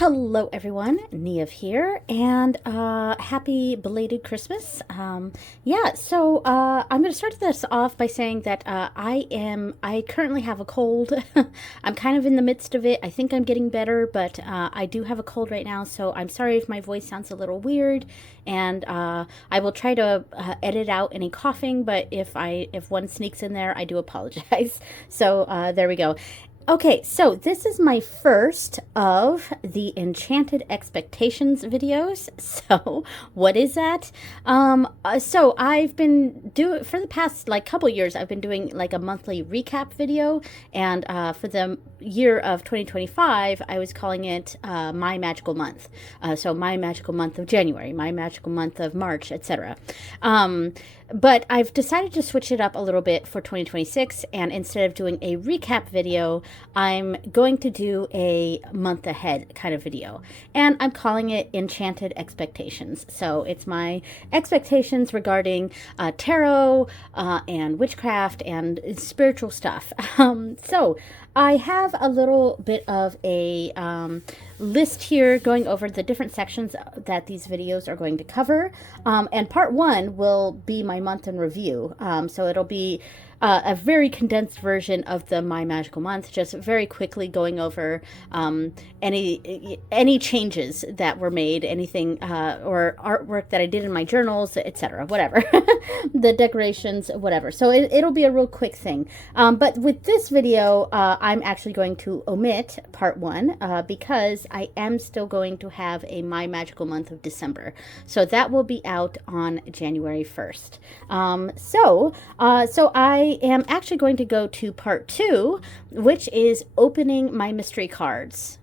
Hello everyone, Niev here, and happy belated Christmas. I'm going to start this off by saying that I currently have a cold. I'm kind of in the midst of it. I think I'm getting better, but I do have a cold right now, so I'm sorry if my voice sounds a little weird, and I will try to edit out any coughing, but if one sneaks in there, I do apologize. So there we go. Okay, so this is my first of the Enchanted Expectations videos. So what is that? So I've been doing, for the past couple years, I've been doing like a monthly recap video. And for the year of 2025, I was calling it My Magical Month. So My Magical Month of January, My Magical Month of March, etc. But I've decided to switch it up a little bit for 2026, and instead of doing a recap video, I'm going to do a month ahead kind of video. And I'm calling it Enchanted Expectations. So it's my expectations regarding tarot and witchcraft and spiritual stuff. So I have a little bit of a list here going over the different sections that these videos are going to cover. And part one will be my month in review. So it'll be a very condensed version of the My Magical Month, just very quickly going over any changes that were made, anything or artwork that I did in my journals, etc., whatever, the decorations, whatever. So it'll be a real quick thing. But with this video, I'm actually going to omit part one because I am still going to have a My Magical Month of December. So that will be out on January 1st. So I am actually going to go to part two, which is opening my mystery cards.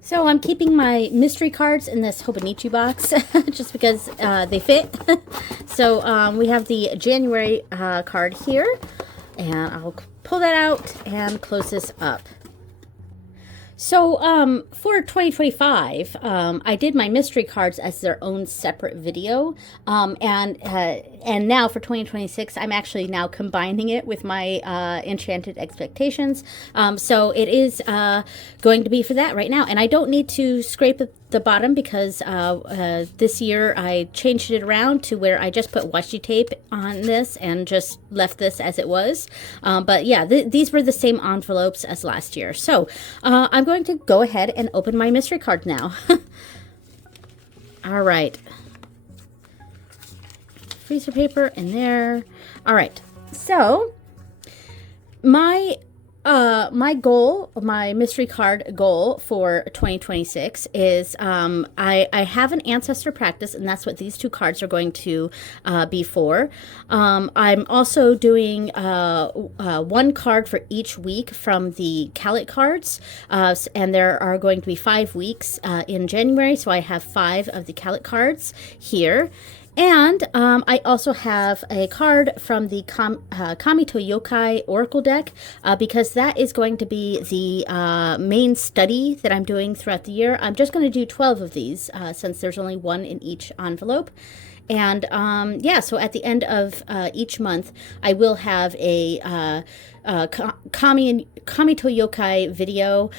So I'm keeping my mystery cards in this Hobonichi box just because they fit. So we have the January card here, and I'll pull that out and close this up. So for 2025, I did my mystery cards as their own separate video, and now for 2026, I'm actually now combining it with my Enchanted Expectations. So it is going to be for that right now, and I don't need to scrape the bottom because this year I changed it around to where I just put washi tape on this and just left this as it was. But yeah, these were the same envelopes as last year. So I'm going to go ahead and open my mystery card now. All right. Freezer paper in there. All right. So my goal, my mystery card goal for 2026 is I have an ancestor practice, and that's what these two cards are going to be for. I'm also doing one card for each week from the Kalat Cards, and there are going to be 5 weeks in January, so I have 5 of the Kalat Cards here. And I also have a card from the神と妖怪Oracle deck because that is going to be the main study that I'm doing throughout the year. I'm just going to do 12 of these since there's only one in each envelope. And yeah, so at the end of each month, I will have a Kami to Yokai video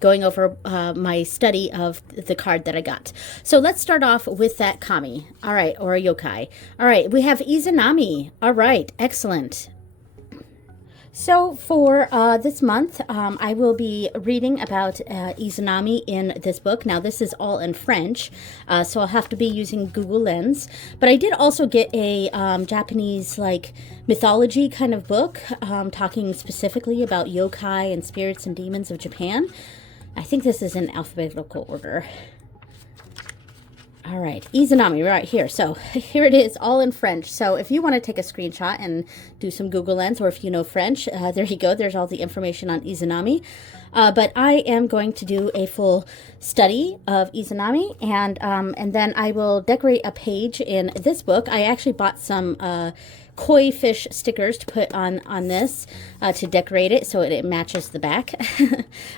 going over my study of the card that I got. So let's start off with that Kami. All right, or a Yokai. All right, we have Izanami. All right, excellent. So for this month, I will be reading about Izanami in this book. Now, this is all in French, so I'll have to be using Google Lens. But I did also get a Japanese, mythology kind of book, talking specifically about yokai and spirits and demons of Japan. I think this is in alphabetical order. All right, Izanami right here. So here it is, all in French. So if you want to take a screenshot and do some Google Lens, or if you know French, there you go. There's all the information on Izanami. But I am going to do a full study of Izanami, and then I will decorate a page in this book. I actually bought some koi fish stickers to put on this to decorate it so it matches the back.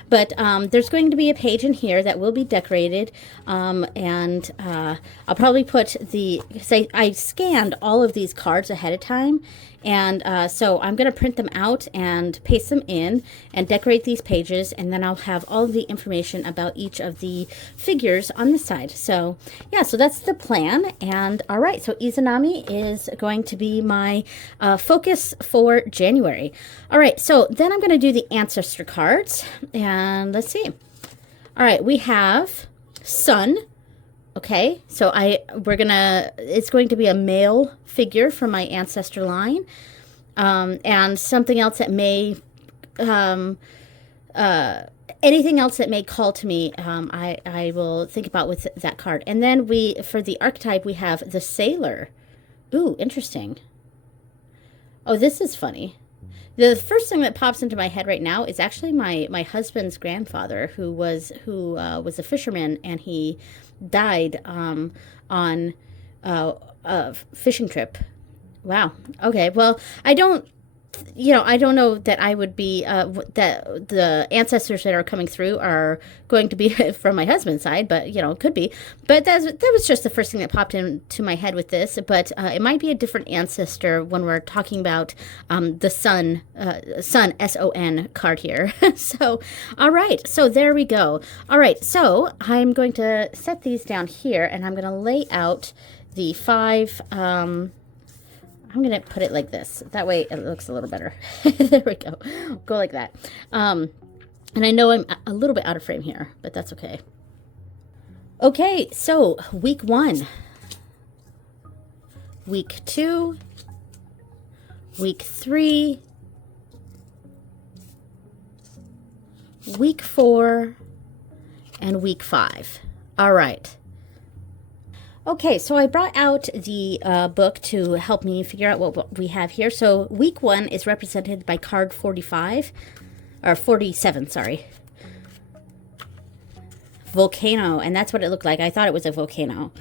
But there's going to be a page in here that will be decorated, and I'll probably put because I scanned all of these cards ahead of time, and so I'm going to print them out and paste them in and decorate these pages, and then I'll have all of the information about each of the figures on the side. So yeah, so that's the plan. And all right, so Izanami is going to be my focus for January. All right, so then I'm going to do the ancestor cards, and let's see. All right, we have Sun. Okay, so it's going to be a male figure from my ancestor line, and something else that may, anything else that may call to me, I will think about with that card. And then for the archetype, we have the Sailor. Ooh, interesting. Oh, this is funny. The first thing that pops into my head right now is actually my husband's grandfather, who was a fisherman, and he died on a fishing trip. Wow. Okay. Well, I don't know that I would be, that the ancestors that are coming through are going to be from my husband's side, but, it could be. But that was just the first thing that popped into my head with this. But it might be a different ancestor when we're talking about the Sun, S-O-N card here. So, all right. So there we go. All right. So I'm going to set these down here, and I'm going to lay out the 5... I'm going to put it like this. That way it looks a little better. There we go. Go like that. And I know I'm a little bit out of frame here, but that's okay. Okay, so week 1. Week 2. Week 3. Week 4. And week 5. All right. Okay, so I brought out the book to help me figure out what we have here. So week 1 is represented by card 45, or 47, sorry. Volcano, and that's what it looked like. I thought it was a volcano.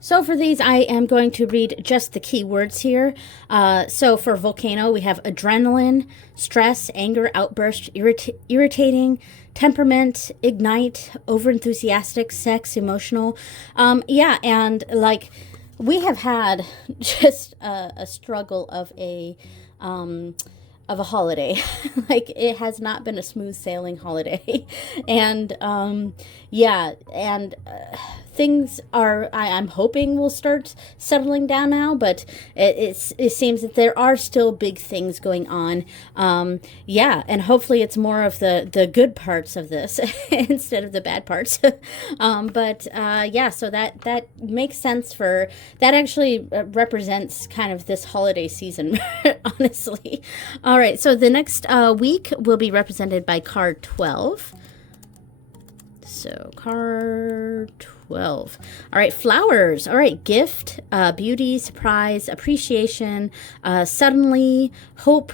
So for these, I am going to read just the key words here. So for volcano, we have adrenaline, stress, anger, outburst, irritating, temperament, ignite, overenthusiastic, sex, emotional. Yeah, and like we have had just a struggle of a holiday. Like it has not been a smooth sailing holiday. And yeah, and things are, I'm hoping will start settling down now, but it seems that there are still big things going on. Yeah, and hopefully it's more of the good parts of this instead of the bad parts. But yeah, so that makes sense that actually represents kind of this holiday season, honestly. All right, so the next week will be represented by card 12. So card 12. All right, flowers. All right, gift, beauty, surprise, appreciation, suddenly, hope,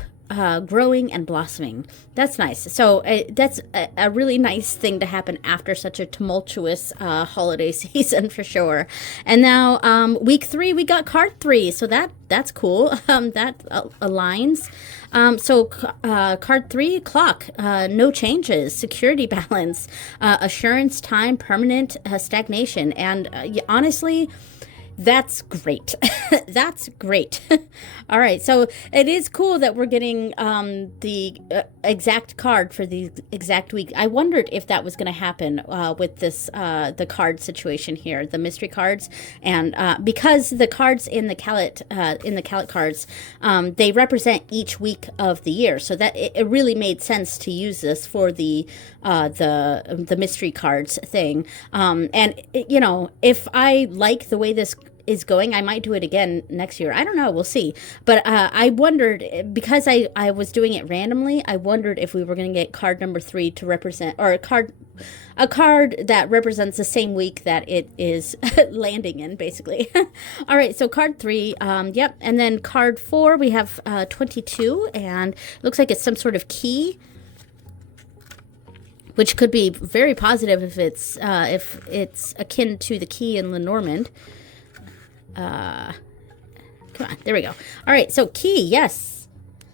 growing and blossoming. That's nice. So that's a really nice thing to happen after such a tumultuous holiday season for sure. And now week 3, we got card 3. So that's cool. That aligns. So card 3, clock, no changes, security balance, assurance, time, permanent stagnation. And honestly, that's great. That's great. All right. So it is cool that we're getting the exact card for the exact week. I wondered if that was going to happen with this the card situation here, the mystery cards, and because the cards in the Kalat cards, they represent each week of the year, so that it really made sense to use this for the mystery cards thing. And if I like the way this is going, I might do it again next year. I don't know. We'll see. But I wondered, because I was doing it randomly, I wondered if we were going to get card number 3 to represent, or a card that represents the same week that it is landing in, basically. All right. So card 3. Yep. And then card 4, we have 22, and it looks like it's some sort of key, which could be very positive if it's akin to the key in Lenormand. Come on. There we go. All right. So key. Yes.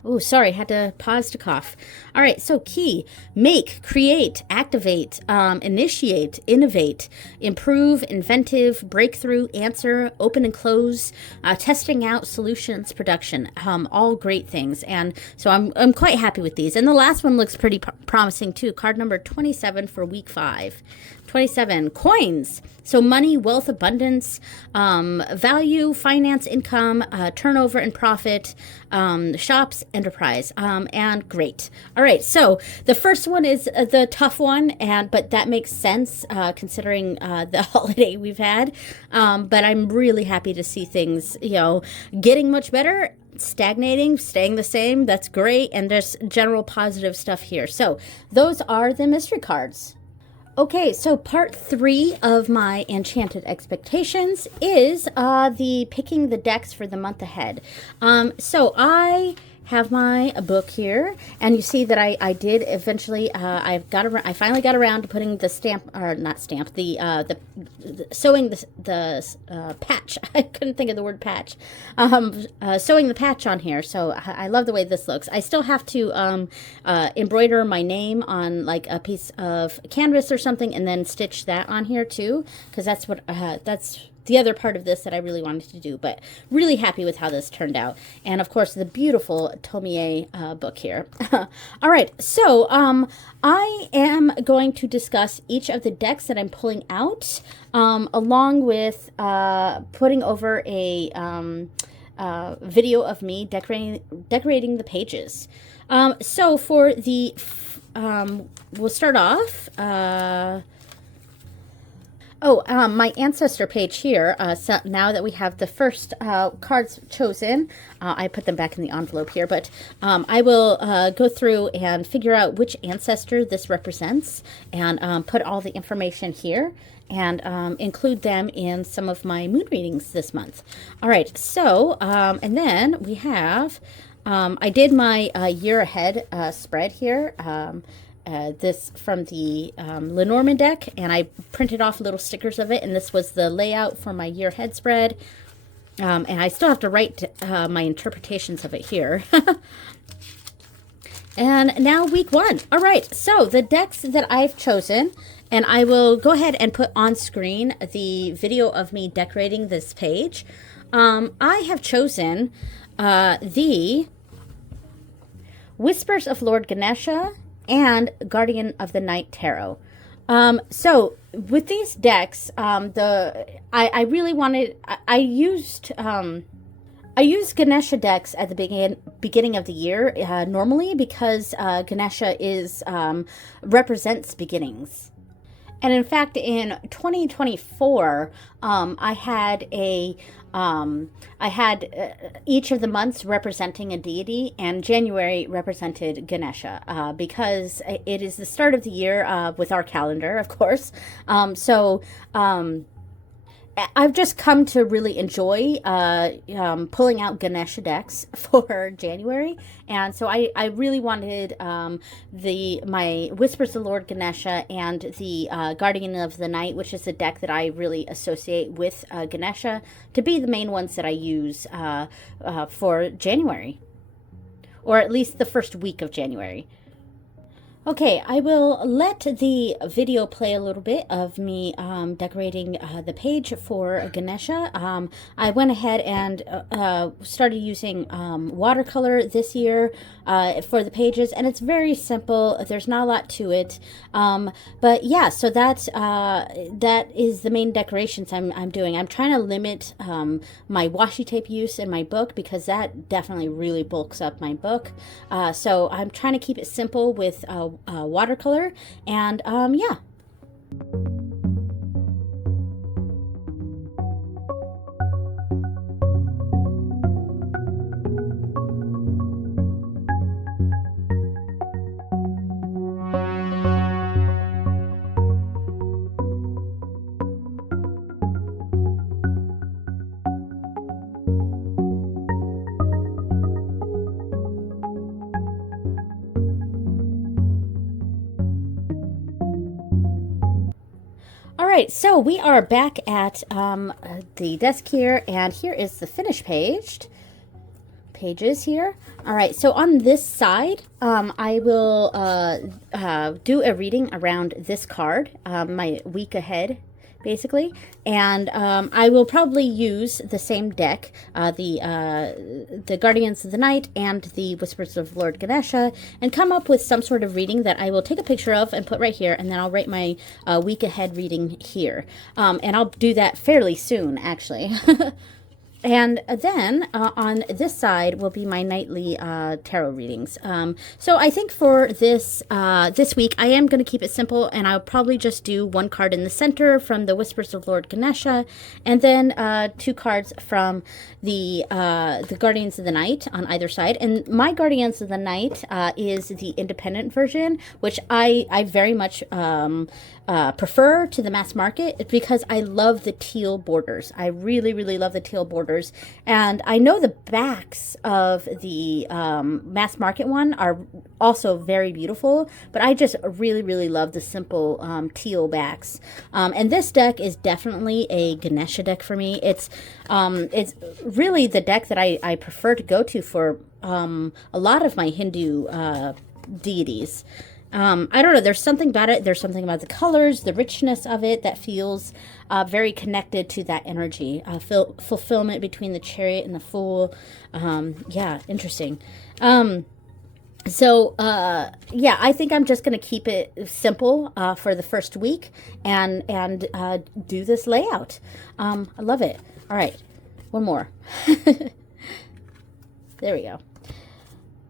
Oh, sorry, had to pause to cough. All right, so key: make, create, activate, initiate, innovate, improve, inventive, breakthrough, answer, open and close, testing out, solutions, production. All great things, and so I'm quite happy with these. And the last one looks pretty promising too. Card number 27 for week 5. 27, coins. So money, wealth, abundance, value, finance, income, turnover and profit, shops, enterprise, and great. All right, so the first one is the tough one, but that makes sense considering the holiday we've had. But I'm really happy to see things, getting much better, stagnating, staying the same. That's great, and there's general positive stuff here. So those are the mystery cards. Okay, so part 3 of my Enchanted Expectations is the picking the decks for the month ahead. So I have my book here, and you see that I did eventually. I finally got around to putting the sewing the patch. I couldn't think of the word patch. Sewing the patch on here. So I love the way this looks. I still have to embroider my name on like a piece of canvas or something, and then stitch that on here too, because that's the other part of this that I really wanted to do, but really happy with how this turned out. And of course, the beautiful Tomie book here. All right, so I am going to discuss each of the decks that I'm pulling out, along with putting over a video of me decorating the pages. So for the, we'll start off. My ancestor page here, so now that we have the first cards chosen, I put them back in the envelope here, but I will go through and figure out which ancestor this represents, and put all the information here, and include them in some of my moon readings this month. All right, so, and then we have, I did my year ahead spread here, this from the Lenormand deck, and I printed off little stickers of it, and this was the layout for my year ahead spread, and I still have to write my interpretations of it here. And now week 1. All right, so the decks that I've chosen, and I will go ahead and put on screen the video of me decorating this page. I have chosen the Whispers of Lord Ganesha and Guardian of the Night Tarot. So with these decks, I really wanted, I used Ganesha decks at the beginning of the year normally, because Ganesha represents beginnings. And in fact, in 2024, I had each of the months representing a deity, and January represented Ganesha, because it is the start of the year with our calendar, of course. I've just come to really enjoy pulling out Ganesha decks for January, and so I really wanted my Whispers of the Lord Ganesha and the Guardian of the Night, which is the deck that I really associate with Ganesha, to be the main ones that I use for January, or at least the first week of January. Okay, I will let the video play a little bit of me decorating the page for Ganesha. I went ahead and started using watercolor this year for the pages, and it's very simple. There's not a lot to it, but yeah. So that is the main decorations I'm doing. I'm trying to limit my washi tape use in my book, because that definitely really bulks up my book. So I'm trying to keep it simple with watercolor, and yeah. All right, so we are back at the desk here, and here is the finished page. pages here. All right, so on this side, I will do a reading around this card, my week ahead, basically, and I will probably use the same deck, the Guardians of the Night and the Whispers of Lord Ganesha, and come up with some sort of reading that I will take a picture of and put right here, and then I'll write my week ahead reading here, and I'll do that fairly soon, actually. And then on this side will be my nightly tarot readings. So I think for this this week, I am going to keep it simple, and I'll probably just do one card in the center from the Whispers of Lord Ganesha, and then 2 cards from the Guardians of the Night on either side. And my Guardians of the Night is the independent version, which I very much prefer to the mass market because I love the teal borders. I really, really love the teal borders. And I know the backs of the mass market one are also very beautiful, but I just really, really love the simple teal backs. And this deck is definitely a Ganesha deck for me. It's really the deck that I prefer to go to for a lot of my Hindu deities. I don't know, there's something about it. There's something about the colors, the richness of it that feels very connected to that energy. Fulfillment between the Chariot and the Fool. Yeah, interesting. So, yeah, I think I'm just going to keep it simple for the first week and do this layout. I love it. All right, one more. There we go.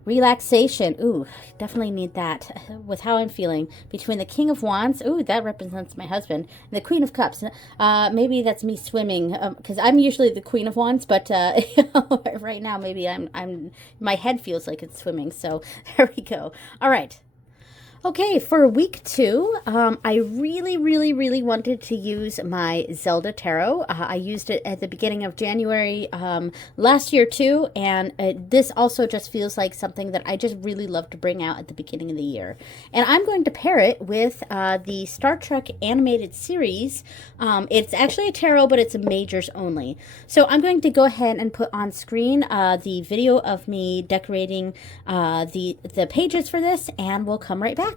Relaxation. Ooh, definitely need that with how I'm feeling. Between the King of Wands, ooh, that represents my husband, and the Queen of Cups. Maybe that's me swimming, because I'm usually the Queen of Wands, but right now maybe I'm my head feels like it's swimming. So there we go. All right. Okay, for week 2, I really, really, really wanted to use my Zelda Tarot. I used it at the beginning of January last year too, and this also just feels like something that I just really love to bring out at the beginning of the year. And I'm going to pair it with the Star Trek animated series. It's actually a tarot, but it's a majors only. So I'm going to go ahead and put on screen the video of me decorating the pages for this, and we'll come right back.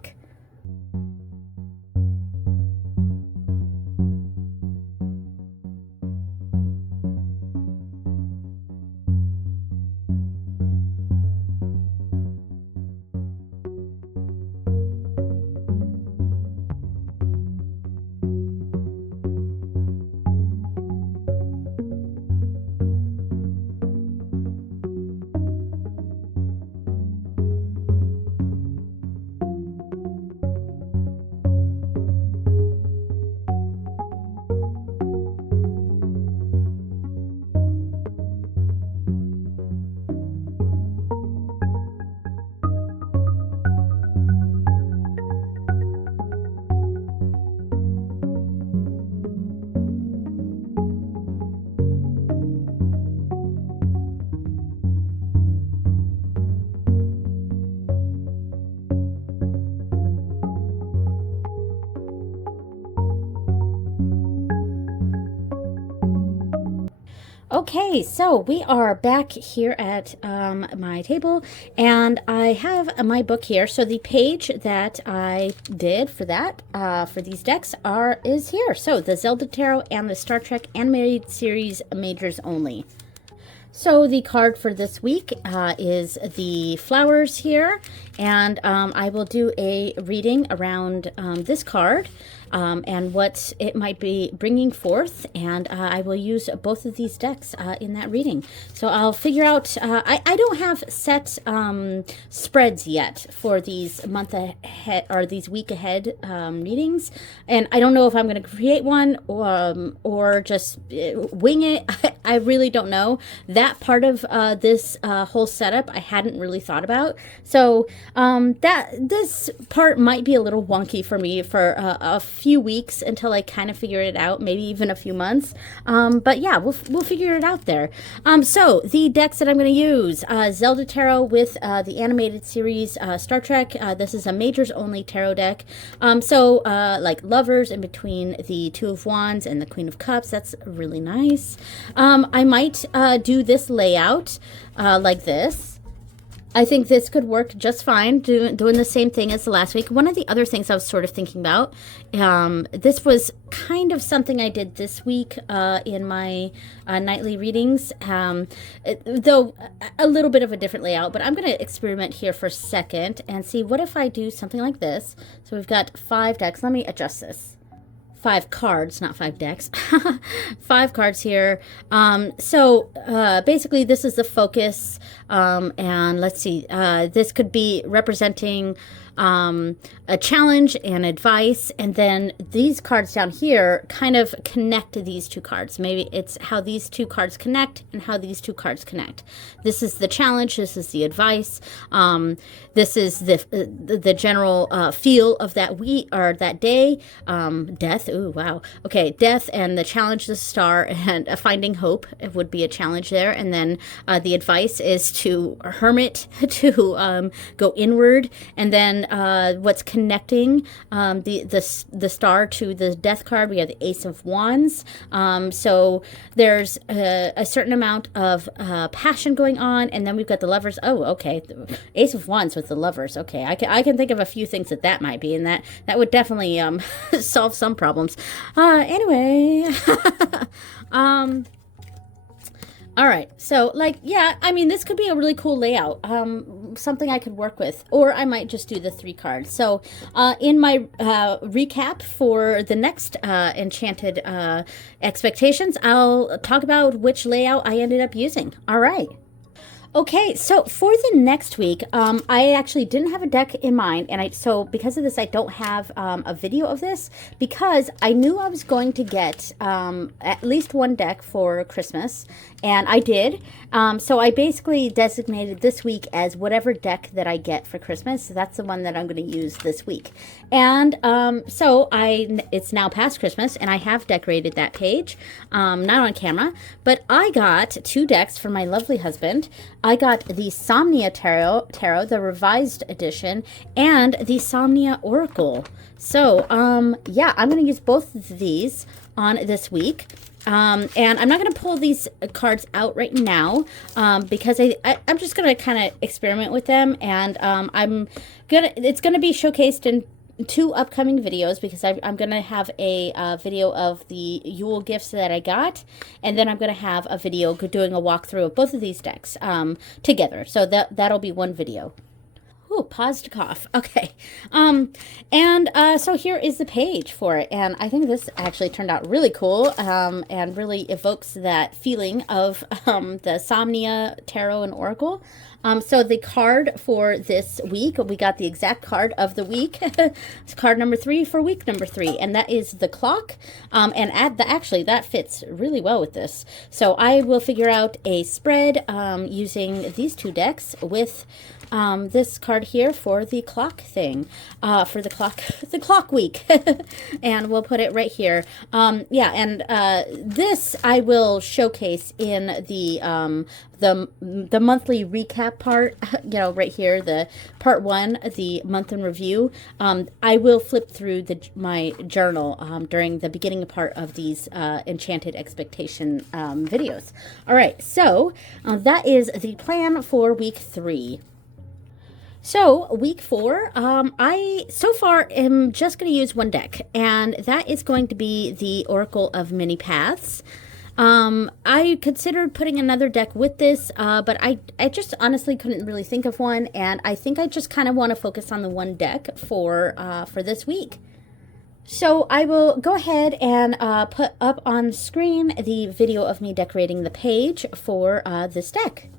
Okay, so we are back here at my table, and I have my book here. So the page that I did for that, for these decks, is here. So the Zelda Tarot and the Star Trek animated series majors only. So the card for this week is the flowers here, and I will do a reading around this card and what it might be bringing forth, and I will use both of these decks in that reading. So I'll figure out, I don't have set spreads yet for these month ahead or these week ahead readings, and I don't know if I'm going to create one or just wing it. I really don't know. That part of this whole setup I hadn't really thought about. So this part might be a little wonky for me for few weeks until I kind of figure it out, maybe even a few months. But yeah, we'll figure it out there. So the decks that I'm going to use, Zelda Tarot with the animated series Star Trek. This is a Majors Only Tarot deck. So like Lovers in between the Two of Wands and the Queen of Cups. That's really nice. I might do this layout like this. I think this could work just fine, doing the same thing as the last week. One of the other things I was sort of thinking about, this was kind of something I did this week in my nightly readings, though a little bit of a different layout, but I'm going to experiment here for a second and see what if I do something like this. So we've got 5 decks. Let me adjust this. 5 cards, not 5 decks. 5 cards here. So basically this is the focus, and let's see, this could be representing a challenge and advice, and then these cards down here kind of connect these 2 cards. Maybe it's how these 2 cards connect and how these 2 cards connect. This is the challenge, this is the advice, this is the general feel of that week or that day. Death, ooh, wow. Okay, death, and the challenge, the star, and finding hope would be a challenge there. And then the advice is to hermit, to go inward, and then what's connecting the star to the death card, we have the Ace of Wands. So there's a certain amount of passion going on, and then we've got the Lovers. Oh, okay, the Ace of Wands with the Lovers. Okay, I can think of a few things that might be, and that would definitely solve some problems. Anyway. All right, so like, yeah, I mean, this could be a really cool layout, something I could work with, or I might just do the 3 cards. So in my recap for the next Enchanted Expectations, I'll talk about which layout I ended up using. All right. Okay, so for the next week, I actually didn't have a deck in mind, and so because of this, I don't have a video of this, because I knew I was going to get at least 1 deck for Christmas, and I did. So I basically designated this week as whatever deck that I get for Christmas. So that's the one that I'm going to use this week. And so it's now past Christmas, and I have decorated that page, not on camera, but I got 2 decks for my lovely husband. I got the Somnia Tarot, the revised edition, and the Somnia Oracle. So, yeah, I'm going to use both of these on this week. And I'm not going to pull these cards out right now, because I'm just going to kind of experiment with them, and it's going to be showcased in 2 upcoming videos, because I'm going to have a video of the Yule gifts that I got, and then I'm going to have a video doing a walkthrough of both of these decks together. So that'll be 1 video. Ooh, pause to cough. Okay. So here is the page for it. And I think this actually turned out really cool, and really evokes that feeling of the Somnia Tarot and Oracle. So the card for this week, we got the exact card of the week. It's card number 3 for week number 3, and that is the clock. And actually, that fits really well with this. So I will figure out a spread using these 2 decks with this card here for the clock thing, for the clock week. And we'll put it right here. Yeah, and this I will showcase in the monthly recap part, you know, right here, the part 1, the month in review. I will flip through my journal during the beginning part of these Enchanted Expectation videos. All right, so that is the plan for week 3. So week 4, I so far am just going to use 1 deck, and that is going to be the Oracle of Many Paths. I considered putting another deck with this, but I just honestly couldn't really think of one, and I think I just kind of want to focus on the 1 deck for this week. So I will go ahead and put up on screen the video of me decorating the page for this deck.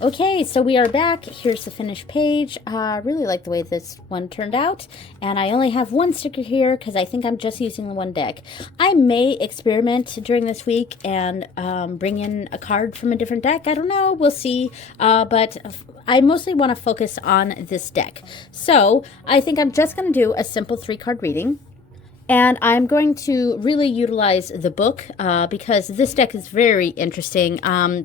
Okay, so we are back. Here's the finished page. Really like the way this one turned out. And I only have one sticker here because I think I'm just using the one deck. I may experiment during this week and bring in a card from a different deck. I don't know. We'll see. But I mostly want to focus on this deck. So I think I'm just going to do a simple 3-card reading. And I'm going to really utilize the book because this deck is very interesting.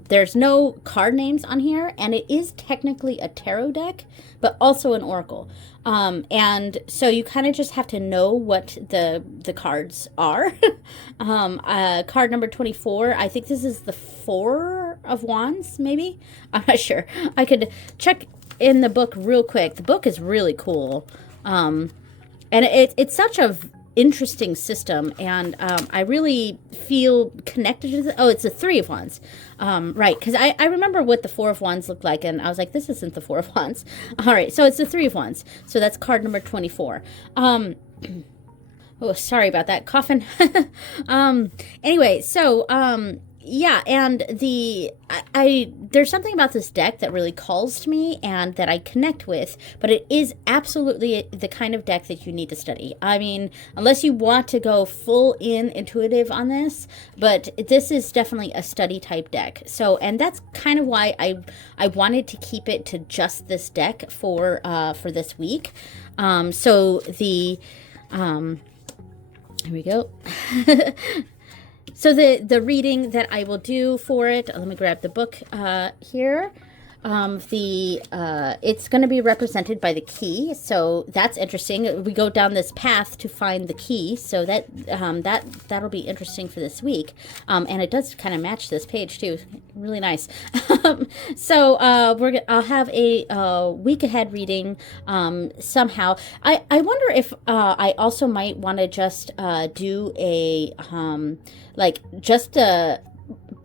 There's no card names on here, and it is technically a tarot deck, but also an oracle. And so you kind of just have to know what the cards are. Card number 24, I think this is the 4 of Wands, maybe? I'm not sure. I could check in the book real quick. The book is really cool. And it's such a interesting system, and I really feel connected to the, it's the 3 of Wands, right, because I remember what the 4 of Wands looked like, and I was like, this isn't the 4 of Wands. All right, so it's the 3 of Wands, so that's card number 24. Oh, sorry about that coughing. Anyway, so yeah, and there's something about this deck that really calls to me and that I connect with, but it is absolutely the kind of deck that you need to study. I mean, unless you want to go full in intuitive on this, but this is definitely a study type deck. So, and that's kind of why I wanted to keep it to just this deck for this week. So the here we go. So the reading that I will do for it, let me grab the book here. It's going to be represented by the key, so that's interesting. We go down this path to find the key, so that'll be interesting for this week. And it does kind of match this page too, really nice. So I'll have a week ahead reading somehow. I wonder if I also might want to just do a just a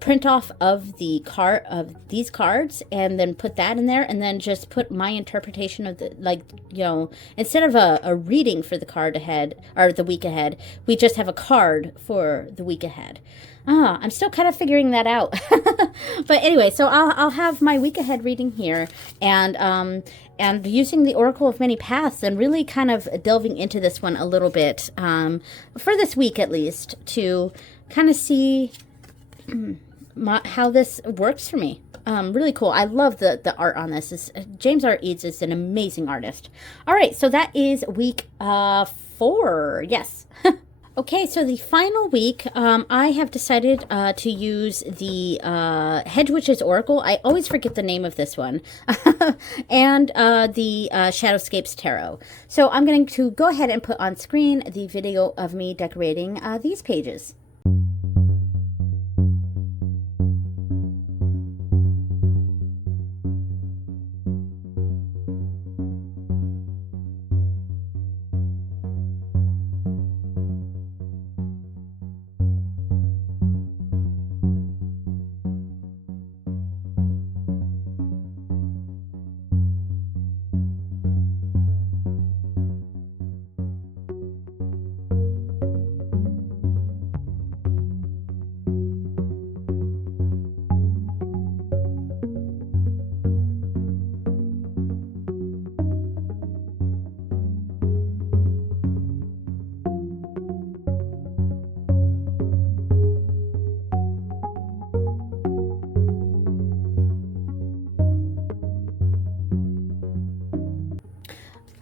print off of the card of these cards and then put that in there, and then just put my interpretation of the, instead of a reading for the card ahead or the week ahead, we just have a card for the week ahead. I'm still kind of figuring that out. But anyway, so I'll have my week ahead reading here, and using the Oracle of Many Paths and really kind of delving into this one a little bit, for this week at least, to kind of see how this works for me. Really cool. I love the art on this. James R. Eads is an amazing artist. All right, so that is week 4. Yes. Okay, so the final week, I have decided to use the Hedge Witch's Oracle. I always forget the name of this one. And the Shadowscapes Tarot. So I'm going to go ahead and put on screen the video of me decorating these pages.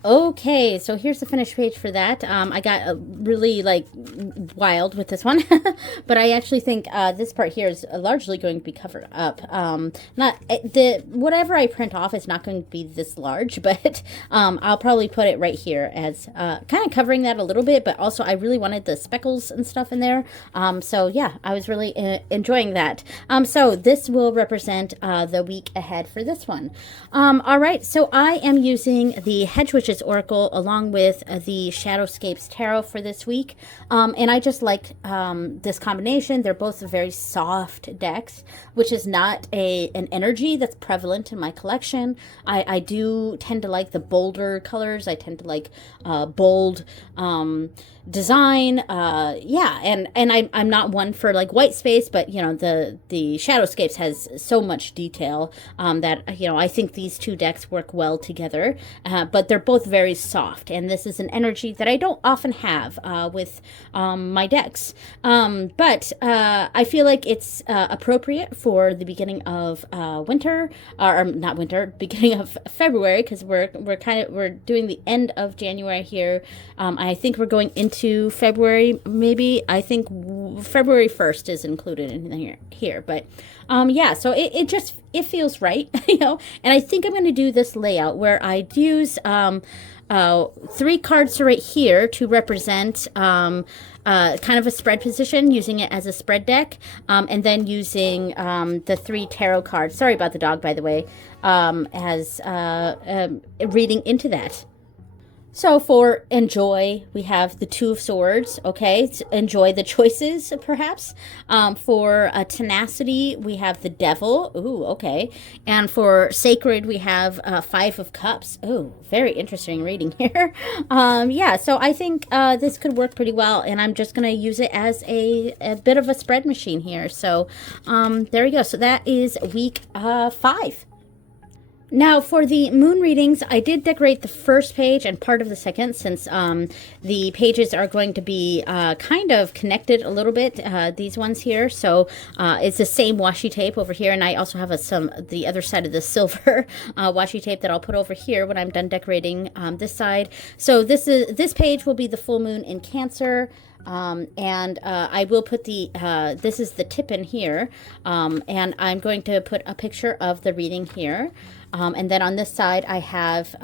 Okay, so here's the finished page for that. I got really wild with this one, but I actually think this part here is largely going to be covered up. Whatever I print off is not going to be this large, but I'll probably put it right here as kind of covering that a little bit. But also, I really wanted the speckles and stuff in there. So yeah, I was really enjoying that. So this will represent the week ahead for this one. All right, so I am using the Hedge Witch's Bridges Oracle along with the Shadowscapes Tarot for this week. And I just liked this combination. They're both very soft decks, which is not an energy that's prevalent in my collection. I do tend to like the bolder colors. I tend to like bold design. Yeah, and I'm not one for like white space, but you know, the Shadowscapes has so much detail that, you know, I think these two decks work well together, but they're both very soft, and this is an energy that I don't often have with my decks. But I feel like it's appropriate for the beginning of winter, or not winter, beginning of February, because we're doing the end of January here. I think we're going into February, maybe. I think February 1st is included in here, but yeah, so it feels right, you know. And I think I'm going to do this layout where I use 3 cards right here to represent kind of a spread position, using it as a spread deck, and then using the 3 tarot cards. Sorry about the dog, by the way, as reading into that. So for enjoy, we have the 2 of Swords, okay? Enjoy the choices, perhaps. For tenacity, we have the Devil. Ooh, okay. And for sacred, we have 5 of Cups. Ooh, very interesting reading here. Yeah, so I think this could work pretty well, and I'm just going to use it as a bit of a spread machine here. So there we go. So that is week 5. Now, for the moon readings, I did decorate the first page and part of the second, since the pages are going to be kind of connected a little bit, these ones here. So it's the same washi tape over here, and I also have the other side of the silver washi tape that I'll put over here when I'm done decorating this side. So this page will be the full moon in Cancer. And I will put this is the tip in here, and I'm going to put a picture of the reading here. And then on this side, I have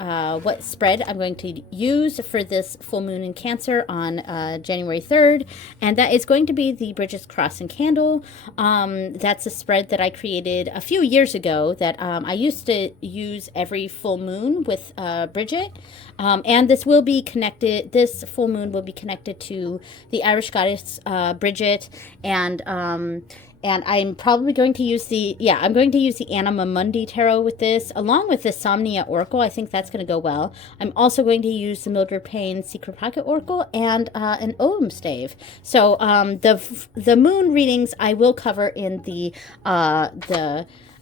what spread I'm going to use for this full moon in Cancer on January 3rd. And that is going to be the Bridges Cross and Candle. That's a spread that I created a few years ago that I used to use every full moon with Bridget. And this will be connected, this full moon will be connected to the Irish goddess Bridget, and I'm probably going to use I'm going to use the Anima Mundi Tarot with this, along with the Somnia Oracle. I think that's going to go well. I'm also going to use the Mildred Payne Secret Pocket Oracle and an Ogham Stave. So the moon readings I will cover in the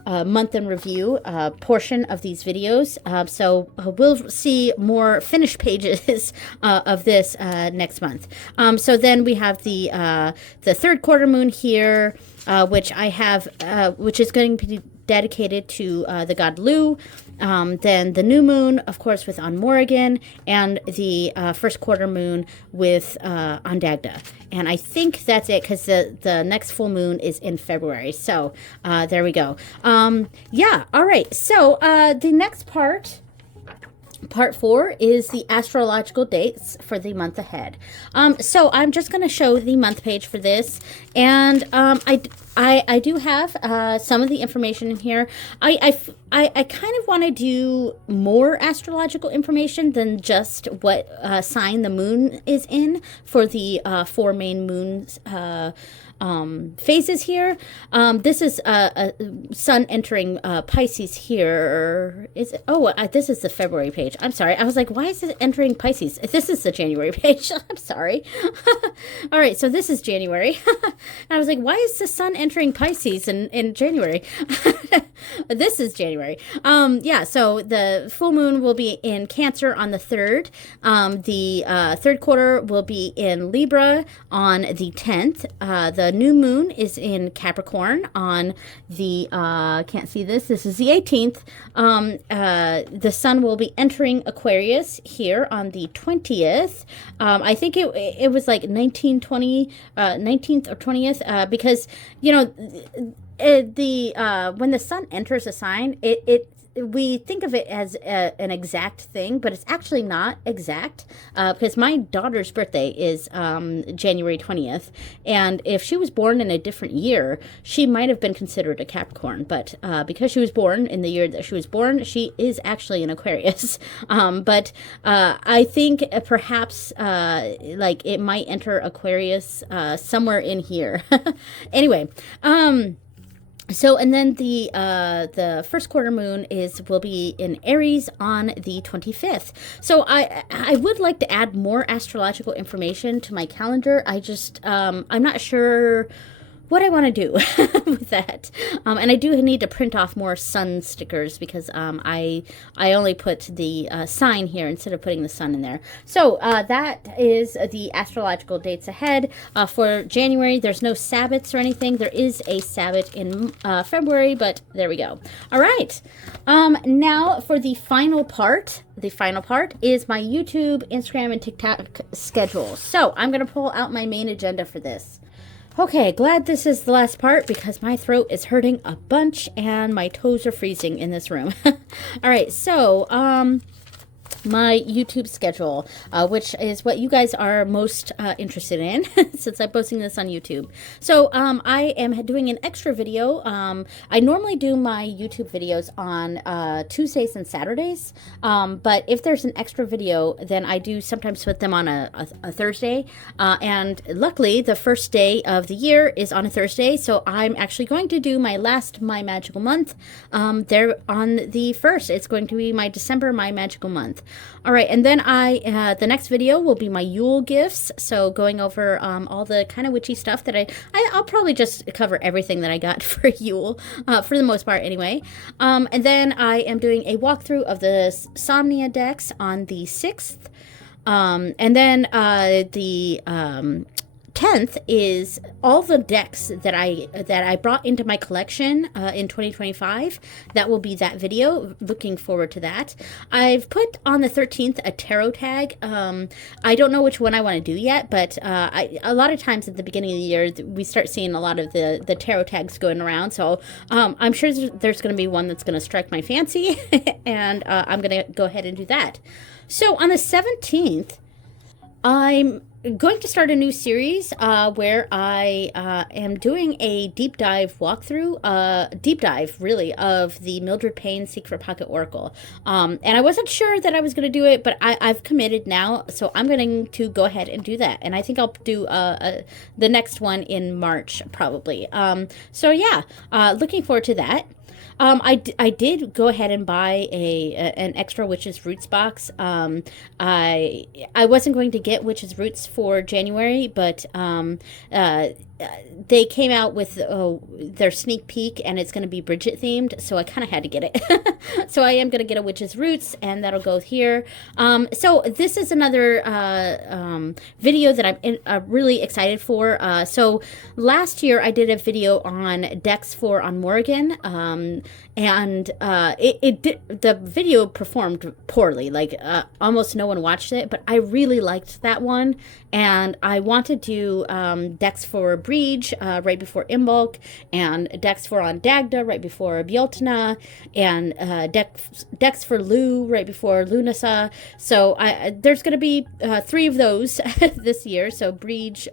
month in review portion of these videos. So we'll see more finished pages of this next month. So then we have the 3rd quarter moon here, which I have, which is going to be dedicated to the god Lu. Then the new moon, of course, with On Morrigan, and the 1st quarter moon with Ondagda. And I think that's it, because the next full moon is in February. So there we go. Yeah, all right. So the next part 4 is the astrological dates for the month ahead. So I'm just going to show the month page for this, and I do have some of the information in here. I kind of want to do more astrological information than just what sign the moon is in for the 4 main moons phases here. This is a sun entering Pisces here. This is the February page. I'm sorry. I was like, why is it entering Pisces? This is the January page. I'm sorry. All right, so this is January. And I was like, why is the sun entering Pisces in January? This is January. Yeah, so the full moon will be in Cancer on the 3rd. The 3rd quarter will be in Libra on the 10th. The new moon is in Capricorn on the can't see this is the 18th. The sun will be entering Aquarius here on the 20th. I think it was like 19th or 20th, because you know when the sun enters a sign, it we think of it as an exact thing, but it's actually not exact, because my daughter's birthday is January 20th, and if she was born in a different year, she might have been considered a Capricorn, but because she was born in the year that she was born, she is actually an Aquarius. But I think perhaps like it might enter Aquarius somewhere in here. Anyway, so, and then the first quarter moon will be in Aries on the 25th. So I would like to add more astrological information to my calendar. I'm not sure what I want to do with that. And I do need to print off more sun stickers, because I only put the sign here instead of putting the sun in there. So that is the astrological dates ahead. For January, there's no Sabbats or anything. There is a Sabbat in February, but there we go. All right. Now for the final part. The final part is my YouTube, Instagram, and TikTok schedule. So I'm going to pull out my main agenda for this. Okay, glad this is the last part, because my throat is hurting a bunch and my toes are freezing in this room. All right, so my YouTube schedule, which is what you guys are most interested in, since I'm posting this on YouTube. So I am doing an extra video. I normally do my YouTube videos on Tuesdays and Saturdays, but if there's an extra video, then I do sometimes put them on a Thursday, and luckily the first day of the year is on a Thursday, so I'm actually going to do my last My Magical Month there on the 1st. It's going to be my December My Magical Month. All right, and then the next video will be my Yule gifts. So going over all the kind of witchy stuff that I'll probably just cover everything that I got for Yule, for the most part anyway. And then I am doing a walkthrough of the Somnia decks on the 6th. And then the 10th is all the decks that I brought into my collection in 2025. That will be that video. Looking forward to that. I've put on the 13th a tarot tag. I don't know which one I want to do yet, but a lot of times at the beginning of the year we start seeing a lot of the tarot tags going around. So I'm sure there's going to be one that's going to strike my fancy, and I'm going to go ahead and do that. So on the 17th, I'm going to start a new series where I am doing a deep dive walkthrough, deep dive really, of the Mildred Payne Secret Pocket Oracle. And I wasn't sure that I was going to do it, but I've committed now, so I'm going to go ahead and do that. And I think I'll do the next one in March probably. So yeah, looking forward to that. I did go ahead and buy an extra Witch's Roots box. I wasn't going to get Witch's Roots for January, but they came out with their sneak peek, and it's going to be Bridget themed, so I kind of had to get it. So I am going to get a Witch's Roots, and that'll go here. So this is another video that I'm really excited for. So last year I did a video on decks on Morrigan, and the video performed poorly. Like almost no one watched it, but I really liked that one, and I wanted to do decks for Breege right before Imbolc, and decks for on Dagda right before Bjoltna, and decks for Lu right before Lunasa. So there's going to be 3 of those this year. So Breege,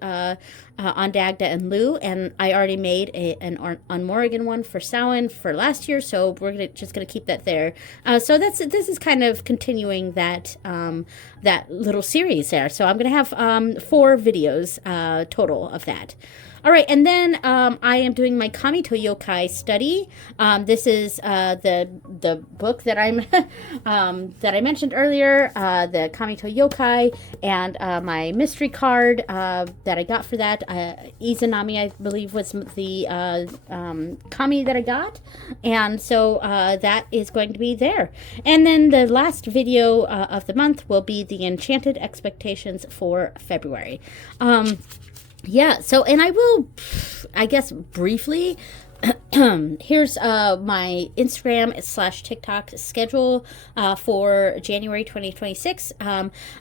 on Dagda, and Lu, and I already made an on Morrigan one for Samhain for last year, so we're just gonna keep that there. So this is kind of continuing that that little series there. So I'm gonna have 4 videos total of that. All right, and then I am doing my Kamito Yokai study. This is the book that I'm that I mentioned earlier, the Kamito Yokai, and my mystery card that I got for that. Izanami, I believe, was the kami that I got, and so that is going to be there. And then the last video of the month will be the Enchanted Expectations for February. Yeah, so, and I will, I guess, briefly Here's my Instagram / TikTok schedule for January 2026.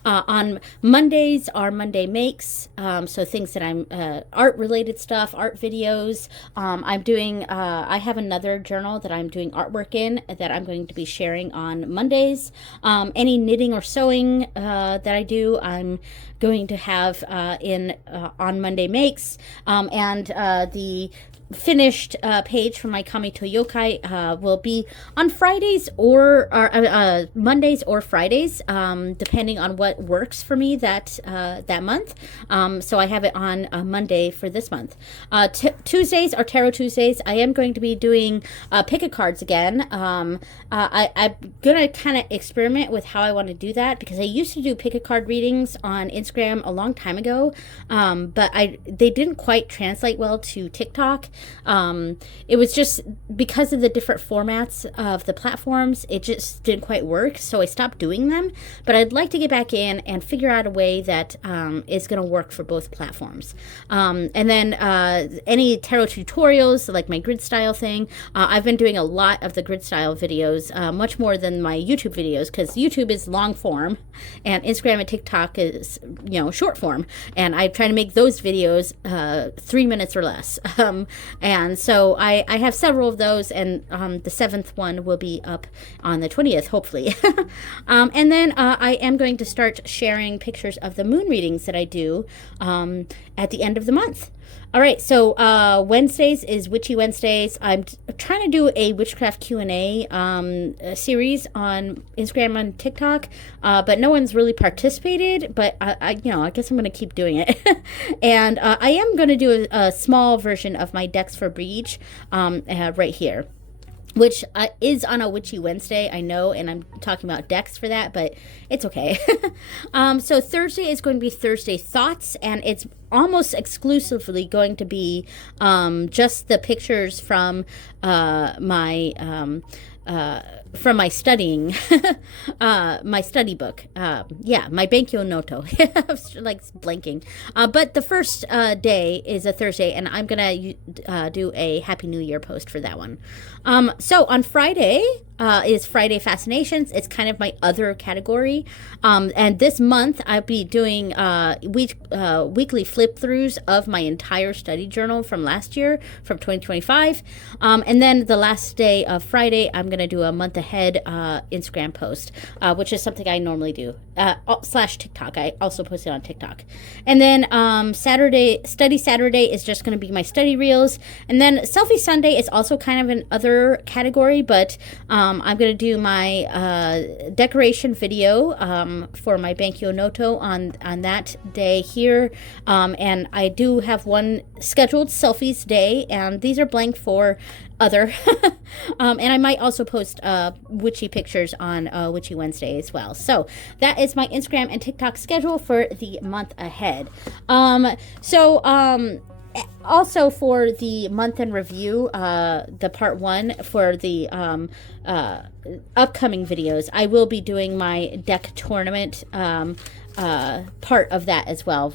On Mondays are Monday Makes, so things that I'm art related stuff, art videos. I'm doing. I have another journal that I'm doing artwork in that I'm going to be sharing on Mondays. Any knitting or sewing that I do, I'm going to have in on Monday Makes, and the finished page for my Kamito Yokai will be on Fridays or Mondays or Fridays, depending on what works for me that month. So I have it on Monday for this month. Tuesdays are Tarot Tuesdays. I am going to be doing pick-a cards again. I'm gonna kind of experiment with how I want to do that, because I used to do pick-a card readings on Instagram a long time ago, but they didn't quite translate well to TikTok. It was just because of the different formats of the platforms, it just didn't quite work, so I stopped doing them. But I'd like to get back in and figure out a way that is going to work for both platforms. And then any tarot tutorials, like my grid style thing, I've been doing a lot of the grid style videos, much more than my YouTube videos, because YouTube is long form and Instagram and TikTok is, short form, and I try to make those videos 3 minutes or less. And so I have several of those, and the 7th one will be up on the 20th, hopefully. And then I am going to start sharing pictures of the moon readings that I do at the end of the month. All right, so Wednesdays is Witchy Wednesdays. I'm trying to do a witchcraft Q&A series on Instagram and TikTok, but no one's really participated. But I guess I'm going to keep doing it. And I am going to do a small version of my decks for Breach right here, which is on a Witchy Wednesday, I know, and I'm talking about decks for that, but it's okay. So Thursday is going to be Thursday Thoughts, and it's almost exclusively going to be just the pictures from my studying, my study book. My Benkyo Noto. I was like blanking. But the first day is a Thursday, and I'm going to do a Happy New Year post for that one. So on Friday is Friday Fascinations. It's kind of my other category. And this month I'll be doing weekly flip throughs of my entire study journal from last year, from 2025. And then the last day of Friday, I'm going to do a month ahead Instagram post, which is something I normally do, / TikTok. I also post it on TikTok. And then Study Saturday is just going to be my study reels. And then Selfie Sunday is also kind of an other category, but I'm going to do my decoration video for my Benkyo Noto on that day here. And I do have one scheduled selfies day, and these are blank for other. And I might also post witchy pictures on Witchy Wednesday as well. So that is my Instagram and TikTok schedule for the month ahead. Also for the month in review, the part 1 for the upcoming videos, I will be doing my deck tournament part of that as well,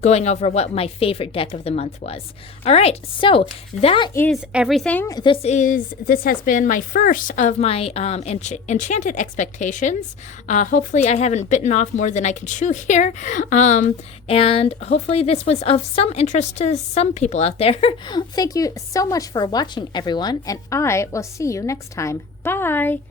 going over what my favorite deck of the month was. All right, so that is everything. This has been my first of my Enchanted Expectations. Hopefully I haven't bitten off more than I can chew here, and hopefully this was of some interest to some people out there. Thank you so much for watching, everyone, and I will see you next time. Bye.